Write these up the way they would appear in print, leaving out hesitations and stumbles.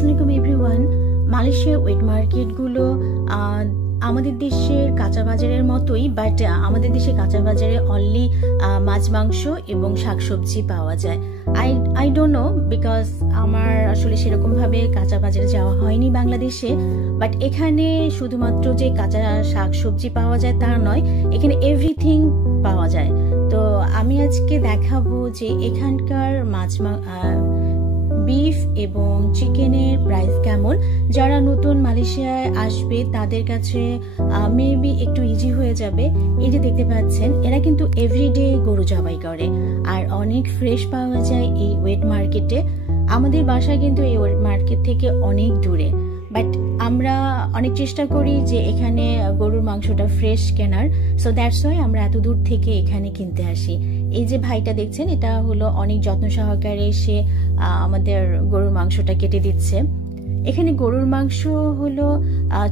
আসসালামু আলাইকুম এভরিওয়ান। মালয়েশিয়ার ওয়েট মার্কেটগুলো আমাদের দেশের কাঁচা বাজারের মতোই, বাট আমাদের দেশে কাঁচা বাজারে অনলি মাছ মাংস এবং শাকসবজি পাওয়া যায়। আই ডোন্ট নো, বিকজ আমার আসলে সেরকমভাবে কাঁচা বাজারে যাওয়া হয়নি বাংলাদেশে। বাট এখানে শুধুমাত্র যে কাঁচা শাকসবজি পাওয়া যায় তা নয়, এখানে এভরিথিং পাওয়া যায়। তো আমি আজকে দেখাবো যে এখানকার বিফ এবং চিকেনের প্রাইস কেমন। যারা নতুন মালয়েশিয়ায় আসবে তাদের কাছে মেবি একটু ইজি হয়ে যাবে। এই যে দেখতে পাচ্ছেন, এরা কিন্তু এভরিডে গরু জবাই করে আর অনেক ফ্রেশ পাওয়া যায় এই ওয়েট মার্কেটে। আমাদের বাসা কিন্তু এই ওয়েট মার্কেট থেকে অনেক দূরে, বাট আমরা অনেক চেষ্টা করি যে এখানে গরুর মাংসটা ফ্রেশ কেনার। সো দ্যাটস ওয়াই আমরা এত দূর থেকে এখানে কিনতে আসি। এই যে ভাইটা দেখছেন, এটা হলো অনেক যত্ন সহকারে সে আমাদের গরুর মাংসটা কেটে দিচ্ছে। এখানে গরুর মাংস হলো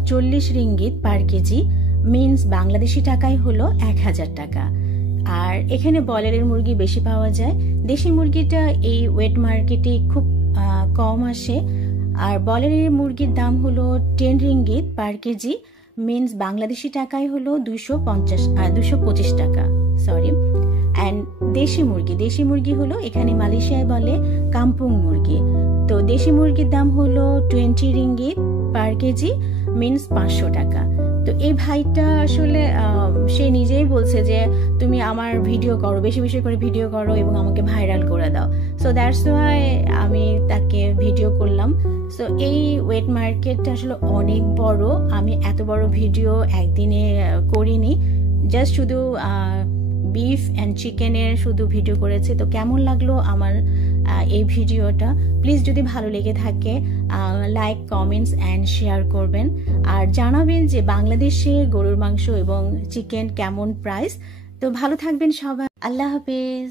40 রিঙ্গিত পার কেজি, মিনস বাংলাদেশি টাকায় হলো 1000 টাকা। আর এখানে ব্রয়লারের মুরগি বেশি পাওয়া যায়। দেশি মুরগিটা এই ওয়েট মার্কেটে খুব কম আসে। আর ব্রয়লারের মুরগির দাম হলো 10 রিঙ্গিত পার কেজি, মিনস বাংলাদেশি টাকায় হলো 225 টাকা, সরি। অ্যান্ড দেশি মুরগি হলো এখানে মালয়েশিয়ায় বলে কাম্পুং মুরগি। তো দেশি মুরগির দাম হলো 20 রিঙ্গিত পার কেজি, মিনস 500 টাকা। তো এই ভাইটা আসলে সে নিজেই বলছে যে তুমি আমার ভিডিও করো, বেশি বেশি করে ভিডিও করো এবং আমাকে ভাইরাল করে দাও। সো দ্যাটস ওয়াই আমি তাকে ভিডিও করলাম। সো এই ওয়েট মার্কেটটা আসলে অনেক বড়। আমি এত বড় ভিডিও একদিনে করিনি, জাস্ট শুধু বিফ অ্যান্ড চিকেনের শুধু ভিডিও করেছি। তো কেমন লাগলো আমার এই ভিডিওটা, প্লিজ যদি ভালো লেগে থাকে লাইক, কমেন্টস অ্যান্ড শেয়ার করবেন। আর জানাবেন যে বাংলাদেশে গরুর মাংস এবং চিকেন কেমন প্রাইস। তো ভালো থাকবেন সবাই, আল্লাহ হাফেজ।